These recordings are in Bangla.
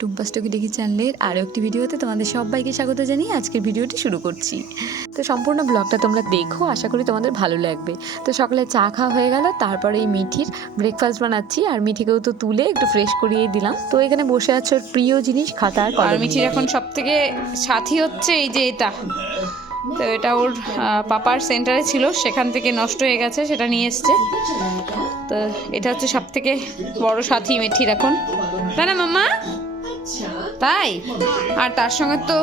টুম্পাস টুকিটাকি চ্যানেলের আরও একটি ভিডিওতে তোমাদের সবাইকে স্বাগত জানিয়ে আজকের ভিডিওটি শুরু করছি। তো সম্পূর্ণ ব্লগটা তোমরা দেখো, আশা করি তোমাদের ভালো লাগবে। তো সকালে চা খাওয়া হয়ে গেল, তারপরে এই মিঠির ব্রেকফাস্ট বানাচ্ছি, আর মিঠিকেও তো তুলে একটু ফ্রেশ করিয়ে দিলাম। তো এখানে বসে আছে ওর প্রিয় জিনিস খাতা আর কলম। আর মিঠির এখন সব থেকে সাথী হচ্ছে এই যে এটা, তো এটা ওর পাপার সেন্টারে ছিল, সেখান থেকে নষ্ট হয়ে গেছে, সেটা নিয়ে এসছে। তো এটা হচ্ছে সব থেকে বড় সাথী মিঠির এখন, তাই না মাম্মা? তাই। আর তার সঙ্গে তো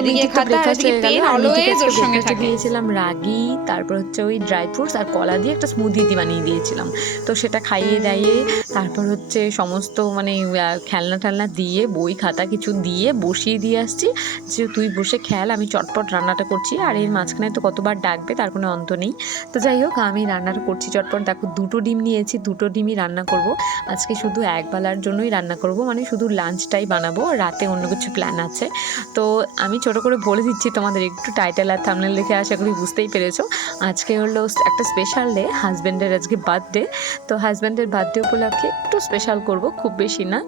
এদিকে খাতা আর এদিকে পেন, অলওয়েজ ওর সঙ্গে থাকে। দিয়েছিলাম রাগি, তারপর হচ্ছে ওই ড্রাই ফ্রুটস আর কলা দিয়ে একটা স্মুদি বানিয়ে দিয়েছিলাম। তো সেটা খাইয়ে দাইয়ে তারপর হচ্ছে সমস্ত মানে খেলনা টেলনা দিয়ে বই খাতা কিছু দিয়ে বসিয়ে দিয়ে আসছি যে তুই বসে খেল, আমি চটপট রান্নাটা করছি। আর এর মাঝখানে তো কতবার ডাকবে তার কোনো অন্ত নেই। তো যাই হোক, আমি রান্নাটা করছি চটপট। দেখো, 2টো ডিম নিয়েছি, 2টো ডিমই রান্না করব আজকে। শুধু একবেলার জন্যই রান্না করব, মানে শুধু লাঞ্চটাই বানাবো, রাতে অন্য কিছু প্ল্যান আছে। তো আমি ছোটো করে বলে দিচ্ছি তোমাদের, একটু টাইটেল আর থাম্বনেল দেখে আশা করি বুঝতেই পেরেছো। আজকে হলো একটা স্পেশাল ডে, হাজব্যান্ডের আজকে বার্থডে। তো হাজব্যান্ডের বার্থডে উপলক্ষে একটু স্পেশাল করব, খুব বেশি না,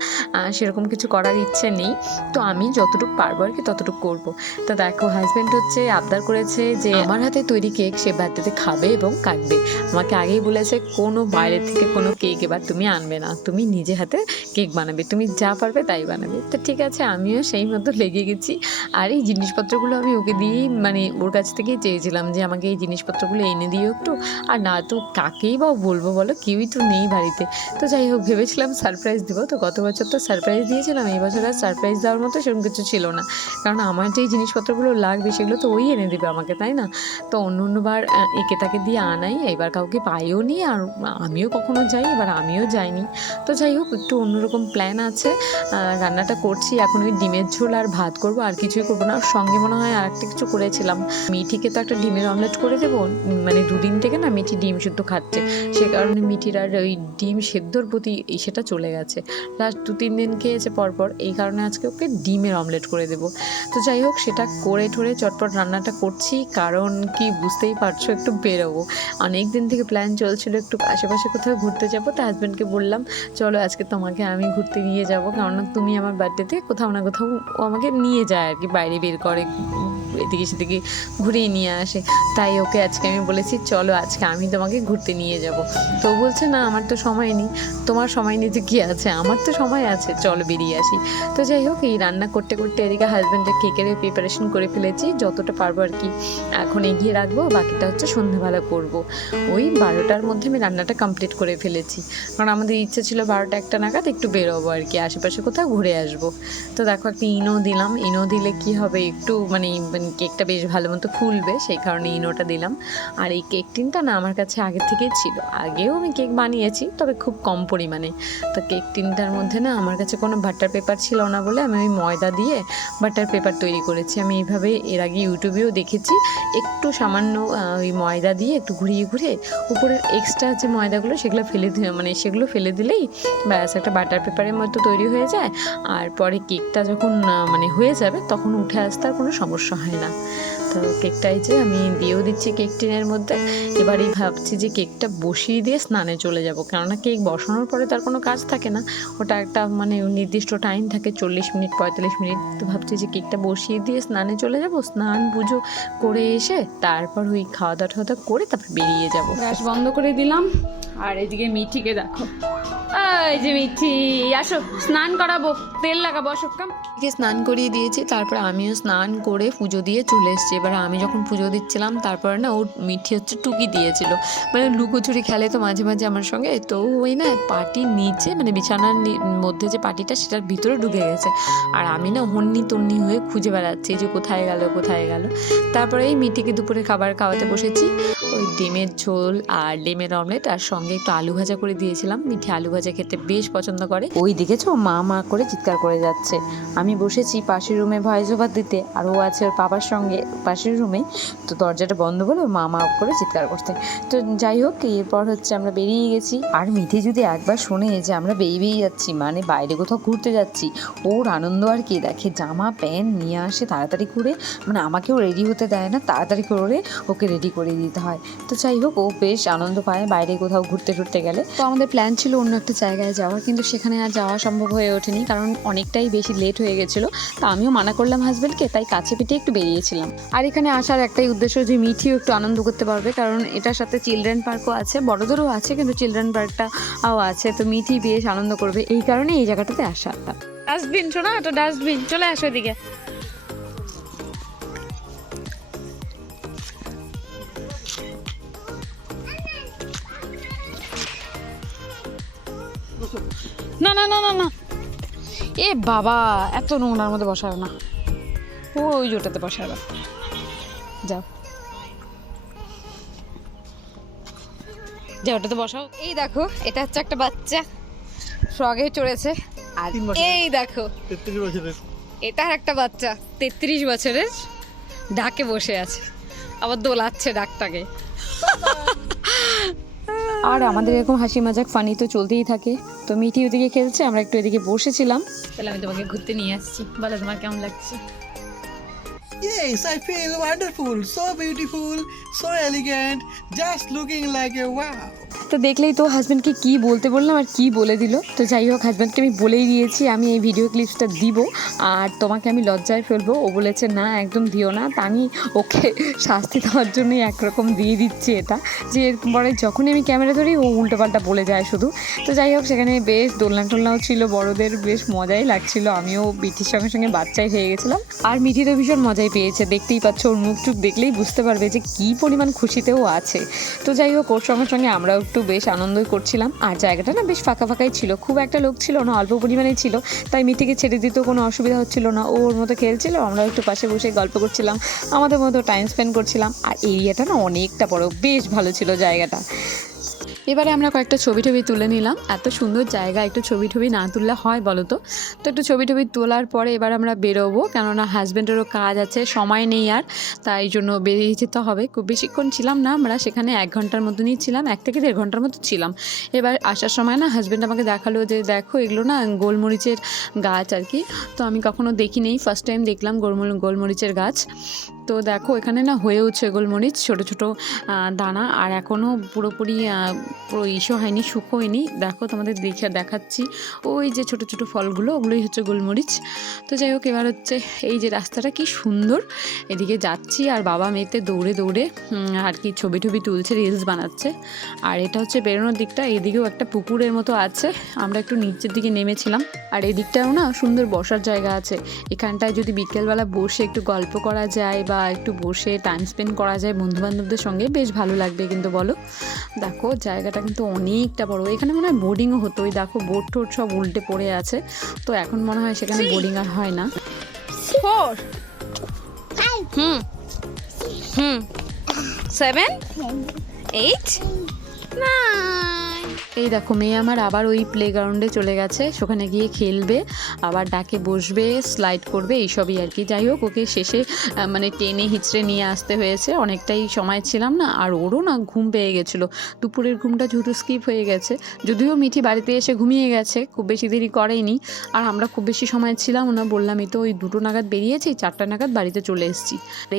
সেরকম কিছু করার ইচ্ছে নেই। তো আমি যতটুকু পারবো আর কি ততটুকু করব। তো দেখো, হাজব্যান্ড হচ্ছে আবদার করেছে যে আমার হাতে তৈরি কেক সে বার্থডেতে খাবে এবং কাটবে। আমাকে আগেই বলেছে কোনো বাইরে থেকে কোনো কেক এবার তুমি আনবে না, তুমি নিজে হাতে কেক বানাবে, তুমি যা পারবে তাই বানাবে। তো ঠিক আছে, আমিও সেই মতো লেগে গেছি। আর এই জিনিসপত্রগুলো আমি ওকে দিয়েই মানে ওর কাছ থেকেই চেয়েছিলাম যে আমাকে এই জিনিসপত্রগুলো এনে দিও একটু। আর না তো কাকেই বা বলবো বলো, কেউই তো নেই বাড়িতে। তো যাই হোক, ভেবেছিলাম সারপ্রাইজ দেবো। তো গত বছর তো সারপ্রাইজ দিয়েছিলাম, এই বছর আর সারপ্রাইজ দেওয়ার মতো সেরকম কিছু ছিল না, কারণ আমার যেই জিনিসপত্রগুলো লাগবে সেগুলো তো ওই এনে দেবে আমাকে, তাই না? তো অন্যবার একে তাকে দিয়ে আনাই, এবার কাউকে পাইও নি, আর আমিও কখনো যাই, এবার আমিও যাইনি। তো যাই হোক, একটু অন্যরকম প্ল্যান আছে। রান্নাটা করছি এখন, ওই ডিমের ঝোল আর ভাত করবো, আর কিছুই করবো না। সঙ্গে মনে হয় আর একটা কিছু করেছিলাম, মিঠিকে তো একটা ডিমের অমলেট করে দেবো। মানে 2 দিন থেকে না মিঠি ডিম শুদ্ধ খাচ্ছে, সে কারণে মিঠির আর ওই ডিম সেদ্ধর প্রতি সেটা চলে গেছে। লাস্ট 2-3 দিন খেয়েছে পরপর, এই কারণে আজকে ওকে ডিমের অমলেট করে দেবো। তো যাই হোক, সেটা করে ঠোরে চটপট রান্নাটা করছি, কারণ কি বুঝতেই পারছো, একটু বেরোবো। অনেক দিন থেকে প্ল্যান চলছিল একটু আশেপাশে কোথাও ঘুরতে যাবো। তো হাজব্যান্ডকে বললাম চলো আজকে তোমাকে আমি ঘুরতে নিয়ে যাবো, কারণ তুমি আমার বার্থডেতে কোথাও না কোথাও ও আমাকে নিয়ে যায় আর কি, বাইরে বের করে, এদিকে সেদিকে ঘুরিয়ে নিয়ে আসে। তাই ওকে আজকে আমি বলেছি চলো আজকে আমি তোমাকে ঘুরতে নিয়ে যাব। তো বলছে না আমার তো সময় নেই। তোমার সময় নিতে কী আছে, আমার তো সময় আছে, চলো বেরিয়ে আসি। তো যাই হোক, এই রান্না করতে করতে এদিকে হাজব্যান্ডের কেকের প্রিপারেশন করে ফেলেছি, যতটা পারবো আর কি এখন এগিয়ে রাখবো, বাকিটা হচ্ছে সন্ধ্যেবেলা করব। ওই 12টার মধ্যে আমি রান্নাটা কমপ্লিট করে ফেলেছি, কারণ আমাদের ইচ্ছে ছিল 12টা-1টা নাগাদ একটু বেরোবো আর কি, আশেপাশে কোথাও ঘুরে আসবো। তো দেখো, একটা ইনো দিলাম, ইনো দিলে কি হবে, একটু মানে কেকটা বেশ ভালো মতো ফুলবে, সেই কারণে ইনোটা দিলাম। আর এই কেক টিনটা না আমার কাছে আগে থেকেই ছিল, আগেও আমি কেক বানিয়েছি, তবে খুব কম পরিমাণে। তো কেক টিনটার মধ্যে না আমার কাছে কোনো বাটার পেপার ছিল না বলে আমি ওই ময়দা দিয়ে বাটার পেপার তৈরি করেছি। আমি এইভাবে এর আগে ইউটিউবেও দেখেছি, একটু সামান্য ওই ময়দা দিয়ে একটু ঘুরিয়ে ঘুরিয়ে উপরের এক্সট্রা যে ময়দাগুলো সেগুলো ফেলে দিলেই ব্যাস একটা বাটার পেপারের মতো তৈরি হয়ে যায়। আর পরে কেকটা যখন মানে হয়ে যাবে তখন উঠে আসতে আর কোনো সমস্যা হয় না। তো কেকটাই যে আমি দিয়েও দিচ্ছি কেক টিনের মধ্যে। এবারেই ভাবছি যে কেকটা বসিয়ে দিয়ে স্নানে চলে যাব, কেননা কেক বসানোর পরে তার কোনো কাজ থাকে না, ওটা একটা মানে নির্দিষ্ট টাইম থাকে, 40 মিনিট 45 মিনিট। তো ভাবছি যে কেকটা বসিয়ে দিয়ে স্নানে চলে যাব, স্নান পুজো করে এসে তারপর ওই খাওয়া দাওয়া করে তারপর বেরিয়ে যাব। গ্যাস বন্ধ করে দিলাম। আর এদিকে মিঠিকে দেখো, এই যে মিঠি, আসো স্নান করাবো, তেল লাগাবো, আসো কাম। স্নান করিয়ে দিয়েছি, তারপর আমিও স্নান করে পুজো দিয়ে চলে এসেছি। এবার আমি যখন পুজো দিচ্ছিলাম, তারপরে না ও মিঠি হচ্ছে টুকি দিয়েছিল, মানে লুকোচুরি খেলে তো মাঝে মাঝে আমার সঙ্গে। তো ওই না পাটির নিচে মানে বিছানার মধ্যে যে পাটিটা সেটার ভিতরে ঢুকে গেছে, আর আমি না হন্নি তন্নি হয়ে খুঁজে বেড়াচ্ছি যে কোথায় গেল কোথায় গেল। তারপরে এই মিঠিকে দুপুরে খাবার খাওয়াতে বসেছি, ওই ডিমের ঝোল আর ডিমের অমলেট, আর সঙ্গে একটু আলু ভাজা করে দিয়েছিলাম। মিঠি আলু ভাজা খেতে বেশ পছন্দ করে। ওই দেখেছো মা মা করে চিৎকার করে যাচ্ছে। আমি বসেছি পাশের রুমে ভয়েস ওভার দিতে, আর ও আছে ওর বাবার সঙ্গে পাশের রুমে। তো দরজাটা বন্ধ বলে মা মা করে চিৎকার করতে। তো যাই হোক, এরপর হচ্ছে আমরা বেরিয়ে গেছি। আর মিঠি যদি একবার শোনে যে আমরা বেরিয়ে যাচ্ছি, মানে বাইরে কোথাও ঘুরতে যাচ্ছি, ওর আনন্দ আর কি দেখে, জামা প্যান্ট নিয়ে আসে তাড়াতাড়ি করে, মানে আমাকেও রেডি হতে দেয় না, তাড়াতাড়ি করে ওকে রেডি করে দিতে হয়। তো যাই হোক, ও বেশ আনন্দ পায় বাইরে কোথাও ঘুরতে টুরতে গেলে। তো আমাদের প্ল্যান ছিল অন্য একটা জায়গায় যাওয়ার, কিন্তু সেখানে আর যাওয়া সম্ভব হয়ে ওঠেনি, কারণ অনেকটাই বেশি লেট হয়ে গেছিলো। তা আমিও মানা করলাম হাজব্যান্ডকে, তাই কাছে পিঠে একটু বেরিয়েছিলাম। আর এখানে আসার একটাই উদ্দেশ্য যে মিঠিও একটু আনন্দ করতে পারবে, কারণ এটার সাথে চিলড্রেন পার্কও আছে, বড়দেরও আছে, কিন্তু চিলড্রেন পার্কটাও আছে। তো মিঠি বেশ আনন্দ করবে, এই কারণে এই জায়গাটাতে আসা। ডাস্টবিন শোনা, একটা ডাস্টবিন, চলে আসো এদিকে। না না না না না, এ বাবা, এত নোংরার মধ্যে বসাবে না, ওই জোটাতে বসাবে। যাও যাও, ওটাতে বসাও। এই দেখো, এটা হচ্ছে একটা বাচ্চা ফ্রগে চড়েছে, আর এই দেখো 33 বছরের এটার একটা বাচ্চা 33 বছরের ডাকে বসে আছে, আবার দোলাচ্ছে ডাকটাকে। আর আমাদের এরকম হাসি মজাক ফানি তো চলতেই থাকে। তো মিঠি ওদিকে খেলছে, আমরা একটু এদিকে বসেছিলাম। তাহলে আমি তোমাকে ঘুরতে নিয়ে আসছি, বলো তোমার কেমন লাগছে? Yes, I feel wonderful, so beautiful, so elegant, just looking like a wow. তো দেখলেই তো হাজব্যান্ডকে কি বলতে বললাম আর কি বলে দিল। তো যাই হোক, হাজব্যান্ডকে আমি বলেই দিয়েছি আমি এই ভিডিও ক্লিপসটা দিব, আর তোমাকে আমি লজ্জায় ফেলবো। ও বলেছে না, একদম দিও না। তা আমি ওকে শাস্তি দেওয়ার জন্যই একরকম দিয়ে দিচ্ছি এটা, যে এরপরে যখনই আমি ক্যামেরা ধরি ও উল্টোপাল্টা বলে যায় শুধু। তো যাই হোক, সেখানে বেশ দোলনা টোলনাও ছিল বড়দের, বেশ মজাই লাগছিল। আমিও মিঠির সঙ্গে সঙ্গে বাচ্চাই হয়ে গেছিলাম, আর মিঠিরও ভীষণ মজাই পেয়েছে। দেখতেই পাচ্ছ, ওর মুখ টুক দেখলেই বুঝতে পারবে যে কী পরিমাণ খুশিতেও আছে। তো যাই হোক, ওর সঙ্গে সঙ্গে আমরাও একটু বেশ আনন্দই করছিলাম। আর জায়গাটা না বেশ ফাঁকা ফাঁকাই ছিল, খুব একটা লোক ছিল না, অল্প পরিমাণেই ছিল। তাই মিঠিকে ছেড়ে দিতেও কোনো অসুবিধা হচ্ছিল না, ও ওর মতো খেলছিল, আমরাও একটু পাশে বসে গল্প করছিলাম, আমাদের মতো টাইম স্পেন্ড করছিলাম। আর এরিয়াটা না অনেকটা বড়, বেশ ভালো ছিল জায়গাটা। এবারে আমরা কয়েকটা ছবি টবি তুলে নিলাম। এত সুন্দর জায়গা, একটু ছবি টবি না তুললে হয় বলো তো? তো একটু ছবি টবি তোলার পরে এবার আমরা বেরোবো, কেননা হাজব্যান্ডেরও কাজ আছে, সময় নেই আর, তাই জন্য বেরিয়ে যেতে হবে। খুব বেশিক্ষণ ছিলাম না আমরা সেখানে, 1 ঘন্টার মতনই ছিলাম, 1 থেকে 1.5 ঘন্টার মতো ছিলাম। এবার আসার সময় না হাজব্যান্ড আমাকে দেখালো যে দেখো এগুলো না গোলমরিচের গাছ আর কি। তো আমি কখনো দেখি নেই, ফার্স্ট টাইম দেখলাম গোলমরিচের গাছ। তো দেখো এখানে না হয়েওছে গোলমরিচ, ছোট ছোট দানা, আর এখনও পুরোপুরি পুরো ইস্যু হয়নি, শুকোয়নি। দেখো তোমাদের দেখাচ্ছি, ওই যে ছোট ছোট ফলগুলো, ওগুলোই হচ্ছে গোলমরিচ। তো যাই হোক, এবার হচ্ছে এই যে রাস্তাটা কি সুন্দর, এদিকে যাচ্ছি আর বাবা মেয়েতে দৌড়ে দৌড়ে আর কি ছবি টবি তুলছে, রিলস বানাচ্ছে। আর এটা হচ্ছে বেরোনোর দিকটা, এদিকেও একটা পুকুরের মতো আছে, আমরা একটু নিচের দিকে নেমেছিলাম। আর এদিকটাও না সুন্দর বসার জায়গা আছে, এখানটায় যদি বিকেলবেলা বসে একটু গল্প করা যায় বা একটু বসে টাইম স্পেন্ড করা যায় বন্ধুবান্ধবদের সঙ্গে, বেশ ভালো লাগবে কিন্তু বলো। দেখো জায়গাটা কিন্তু অনেকটা বড়, এখানে মনে হয় বোর্ডিংও হতো। ওই দেখো বোট টোট সব উল্টে পড়ে আছে, তো এখন মনে হয় সেখানে বোর্ডিং আর হয় না। 4 7 8 9। এই দেখো মেয়ে আমার আবার ওই প্লেগ্রাউন্ডে চলে গেছে, সেখানে গিয়ে খেলবে, আবার ডাকে বসবে, স্লাইড করবে, এইসবই আর কি। যাই হোক, ওকে শেষে মানে টেনে হিচড়ে নিয়ে আসতে হয়েছে, অনেকটাই সময় ছিলাম না। আর ওরও না ঘুম পেয়ে গেছিলো, দুপুরের ঘুমটা যেহেতু স্কিপ হয়ে গেছে, যদিও মিঠি বাড়িতে এসে ঘুমিয়ে গেছে, খুব বেশি দেরি করেনি। আর আমরা খুব বেশি সময় ছিলাম না, বললামই তো, ওই 2টো নাগাদ বেরিয়েছি, 4টা নাগাদ বাড়িতে চলে এসেছি।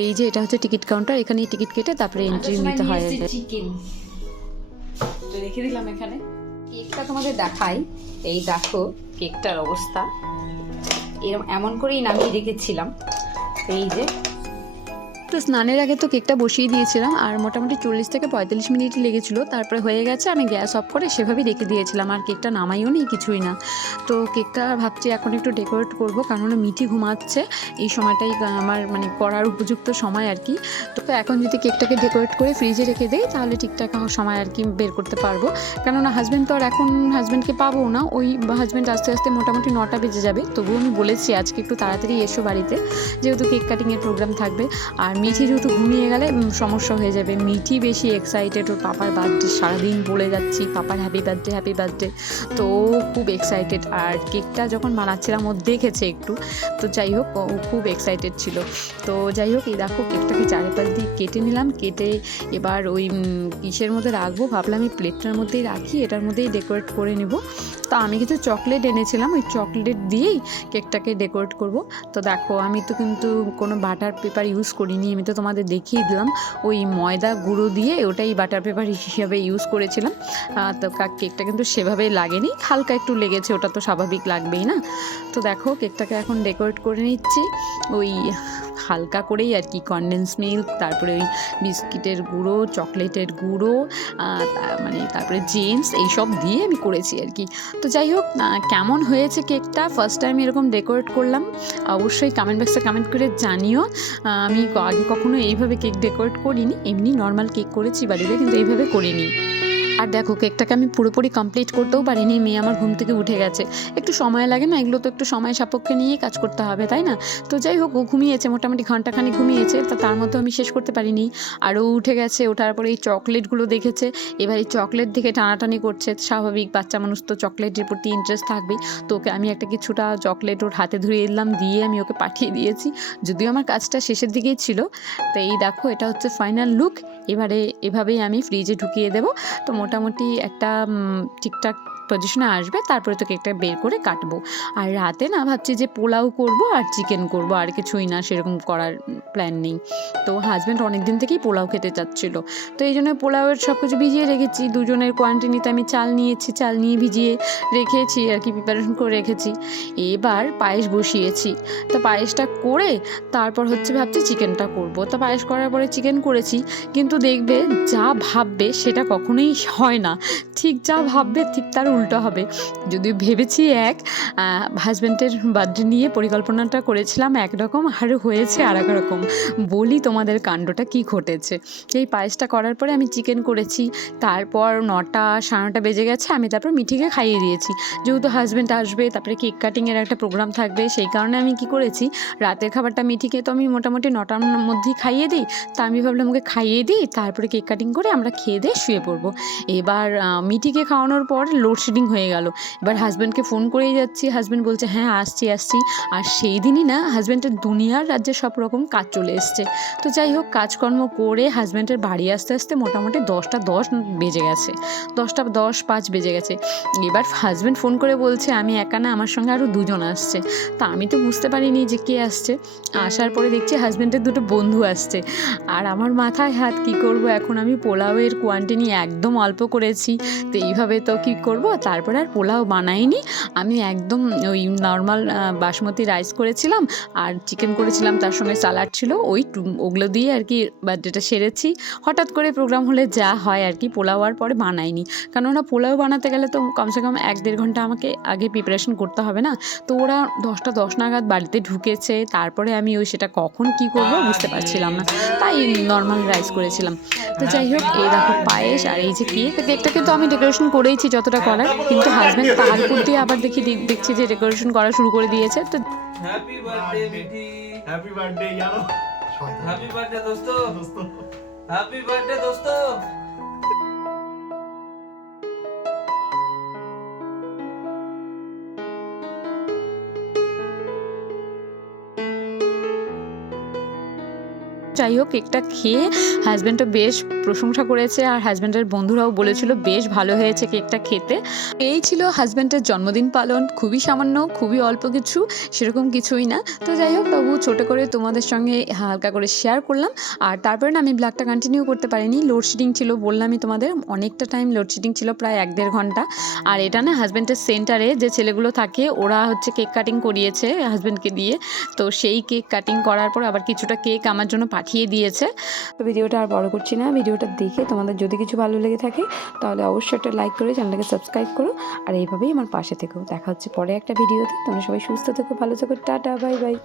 এই যে এটা হচ্ছে টিকিট কাউন্টার, এখানেই টিকিট কেটে তারপরে এন্ট্রি নিতে হয়। তো রেখে দিলাম এখানে। কেকটা তোমাদের দেখাই, এই দেখো কেকটার অবস্থা, এরকম এমন করেই নামিয়ে রেখেছিলাম। এই যে তো স্নানের আগে তো কেকটা বসিয়ে দিয়েছিলাম, আর মোটামুটি 40 থেকে 45 মিনিট লেগেছিলো, তারপরে হয়ে গেছে। আমি গ্যাস অফ করে সেভাবেই রেখে দিয়েছিলাম, আর কেকটা নামাইও নেই, কিছুই না। তো কেকটা ভাবছি এখন একটু ডেকোরেট করব, কারণ মিঠি ঘুমাচ্ছে, এই সময়টাই আমার মানে করার উপযুক্ত সময় আর কি। তো এখন যদি কেকটাকে ডেকোরেট করে ফ্রিজে রেখে দেই, তাহলে ঠিকঠাক সময় আর কি বের করতে পারবো। কেননা হাজব্যান্ড তো আর এখন হাজব্যান্ডকে পাবো না, ওই হাজব্যান্ড আস্তে আস্তে মোটামুটি 9টা বেজে যাবে। তবুও আমি বলেছি আজকে একটু তাড়াতাড়ি এসো বাড়িতে, যেহেতু কেক কাটিংয়ের প্রোগ্রাম থাকবে। আর মিঠি যেহেতু ঘুমিয়ে গেলে সমস্যা হয়ে যাবে, মিঠি বেশি এক্সাইটেড, ওর পাপার বার্থডে, সারাদিন বলে যাচ্ছি পাপার হ্যাপি বার্থডে হ্যাপি বার্থডে, তো খুব এক্সাইটেড। আর কেকটা যখন বানাচ্ছিলাম ও দেখেছে একটু, তো যাই হোক ও খুব এক্সাইটেড ছিল। তো যাই হোক, এই দেখো কেকটাকে চারিপাশ দিয়ে কেটে নিলাম, কেটে এবার ওই কিসের মধ্যে রাখবো ভাবলাম, এই প্লেটটার মধ্যেই রাখি, এটার মধ্যেই ডেকোরেট করে নেব। তো আমি কিছু চকলেট এনেছিলাম, ওই চকলেট দিয়েই কেকটাকে ডেকোরেট করব। তো দেখো আমি তো কিন্তু কোনো বাটার পেপার ইউজ করিনি, আমি তো তোমাদের দেখিয়ে দিলাম ওই ময়দা গুঁড়ো দিয়ে ওটাই বাটার পেপার হিসাবে ইউজ করেছিলাম। তো কেকটা কিন্তু সেভাবেই লাগেনি, হালকা একটু লেগেছে, ওটা তো স্বাভাবিক লাগবেই না। তো দেখো কেকটাকে এখন ডেকোরেট করে নিচ্ছি ওই হালকা করেই আর কি, কনডেন্স মিল্ক, তারপরে ওই বিস্কিটের গুঁড়ো, চকলেটের গুঁড়ো, মানে তারপরে জেমস, এইসব দিয়ে আমি করেছি আর কি। তো যাই হোক, কেমন হয়েছে কেকটা, ফার্স্ট টাইম এরকম ডেকোরেট করলাম, অবশ্যই কমেন্ট বক্সে কমেন্ট করে জানিও। আমি আগে কখনো এইভাবে কেক ডেকোরেট করিনি, এমনি নর্মাল কেক করেছি বাড়িতে, কিন্তু এইভাবে করিনি। আর দেখো কেকটাকে আমি পুরোপুরি কমপ্লিট করতেও পারিনি, মেয়ে আমার ঘুম থেকে উঠে গেছে, একটু সময় লাগে না, এগুলো তো একটু সময় সাপেক্ষে নিয়ে কাজ করতে হবে, তাই না? তো যাই হোক, ও ঘুমিয়েছে, মোটামুটি ঘন্টাখানি ঘুমিয়েছে, তো তার মধ্যে আমি শেষ করতে পারিনি। আর ও উঠে গেছে, ওঠার পরে এই চকলেটগুলো দেখেছে, এবার এই চকলেট দেখে টানাটানি করছে, স্বাভাবিক, বাচ্চা মানুষ তো চকলেটের প্রতি ইন্টারেস্ট থাকবেই। তো ওকে আমি একটা কিছুটা চকলেট ওর হাতে ধরিয়ে দিলাম, দিয়ে আমি ওকে পাঠিয়ে দিয়েছি, যদিও আমার কাজটা শেষের দিকেই ছিল। তো এই দেখো, এটা হচ্ছে ফাইনাল লুক। এবারে এভাবেই আমি ফ্রিজে ঢুকিয়ে দেবো। তো মোটামুটি একটা ঠিকঠাক পজিশনে আসবে, তারপরে তো কেকটা বের করে কাটবো। আর রাতে না ভাবছি যে পোলাও করব আর চিকেন করব, আর কিছুই না, সেরকম করার প্ল্যান নেই। তো হাজব্যান্ড অনেক দিন থেকেই পোলাও খেতে চাচ্ছিল, তো এই জন্য পোলাওয়ের সব কিছু ভিজিয়ে রেখেছি, দুজনের কোয়ান্টিটিতে আমি চাল নিয়েছি, চাল নিয়ে ভিজিয়ে রেখেছি আর কি, প্রিপারেশন করে রেখেছি। এবার পায়েস বসিয়েছি, তো পায়েসটা করে তারপর হচ্ছে ভাবছি চিকেনটা করব। তো পায়েস করার পরে চিকেন করেছি, কিন্তু দেখবে যা ভাববে সেটা কখনোই হয় না, ঠিক যা ভাববে ঠিক তার উল্টো হবে। যদিও ভেবেছি হাজব্যান্ডের বার্থডে নিয়ে পরিকল্পনাটা করেছিলাম একরকম, আর হয়েছে আর এক রকম। বলি তোমাদের কাণ্ডটা কি ঘটেছে। এই পায়েসটা করার পরে আমি চিকেন করেছি, তারপর 9টা 9:30 বেজে গেছে, আমি তারপর মিঠিকে খাইয়ে দিয়েছি, যেহেতু হাজব্যান্ড আসবে, তারপরে কেক কাটিংয়ের একটা প্রোগ্রাম থাকবে, সেই কারণে আমি কি করেছি, রাতের খাবারটা মিঠিকে তো আমি মোটামুটি 9টার মধ্যেই খাইয়ে দিই। তা আমি ভাবলাম ওকে খাইয়ে দিই, তারপরে কেক কাটিং করে আমরা খেয়ে দিয়ে শুয়ে পড়বো। এবার মিঠিকে খাওয়ানোর পর লোডশেডিং হয়ে গেল। এবার হাজব্যান্ডকে ফোন করেই যাচ্ছি, হাজব্যান্ড বলছে হ্যাঁ আসছি। আর সেই দিনই না হাজব্যান্ডের দুনিয়ার রাজ্যে সব রকম কাজ চলে এসছে। তো যাই হোক, কাজকর্ম করে হাজব্যান্ডের বাড়ি আসতে আসতে মোটামুটি 10টা 10 বেজে গেছে, 10টা 10:05 বেজে গেছে। এবার হাজব্যান্ড ফোন করে বলছে আমি একা না, আমার সঙ্গে আরও 2জন আসছে। তা আমি তো বুঝতে পারিনি যে কে আসছে। আসার পরে দেখছি হাজব্যান্ডের 2টো বন্ধু আসছে, আর আমার মাথায় হাত, কি করব এখন, আমি পোলাওয়ের কোয়ান্টিটি একদম অল্প করেছি, তো এইভাবে তো কি করব। তারপরে আর পোলাও বানাইনি, আমি একদম ওই নর্মাল বাসমতি রাইস করেছিলাম আর চিকেন করেছিলাম, তার সঙ্গে স্যালাড ছিল, ওগুলো দিয়ে আর কি বার্থডেটা সেরেছি। হঠাৎ করে প্রোগ্রাম হলে যা হয় আর কি, পোলাও আর পরে বানাইনি, কেননা পোলাও বানাতে গেলে তো কমসে কম 1-1.5 ঘন্টা আমাকে আগে প্রিপারেশন করতে হবে না। তো ওরা 10টা 10 নাগাদ বাড়িতে ঢুকেছে, তারপরে আমি সেটা কখন কি করব বুঝতে পারছিলাম না, তাই নর্মাল রাইস করেছিলাম। তো যাই হোক, এই দেখো পায়েস, আর এই যে কেকটা কিন্তু আমি ডেকোরেশন করেইছি যতটা করার, কিন্তু হাজব্যান্ড তার প্রতি আবার দেখছি যে ডেকোরেশন করা শুরু করে দিয়েছে। তো happy birthday Mithi, happy birthday यारो হ্যাপি বার্থডে দোস্ত, হ্যাপি বার্থডে দোস্ত। যাই হোক, কেকটা খেয়ে হাজব্যান্ডও বেশ প্রশংসা করেছে, আর হাজব্যান্ডের বন্ধুরাও বলেছিল বেশ ভালো হয়েছে কেকটা খেতে। এই ছিল হাজব্যান্ডের জন্মদিন পালন, খুবই সামান্য, খুবই অল্প কিছু, সেরকম কিছুই না। তো যাই হোক, তবু ছোটো করে তোমাদের সঙ্গে হালকা করে শেয়ার করলাম। আর তারপরে না আমি ব্লগটা কন্টিনিউ করতে পারিনি, লোডশেডিং ছিল, বললামই তোমাদের অনেকটা টাইম লোডশেডিং ছিল, প্রায় 1-1.5 ঘন্টা। আর এটা না হাজব্যান্ডের সেন্টারে যে ছেলেগুলো থাকে, ওরা হচ্ছে কেক কাটিং করিয়েছে হাজব্যান্ডকে দিয়ে, তো সেই কেক কাটিং করার পর আবার কিছুটা কেক আমার জন্য পাঠিয়ে দিয়েছে। তো ভিডিওটা আর বড় করছি না, ভিডিওটা দেখে তোমাদের যদি কিছু ভালো লেগে থাকে তাহলে অবশ্যই একটা লাইক করে চ্যানেলটাকে সাবস্ক্রাইব করো, আর এইভাবেই আমার পাশে থেকো। দেখা হচ্ছে পরে একটা ভিডিওতে। তোমরা সবাই সুস্থ থেকো, ভালো থেকো, টাটা, বাই বাই।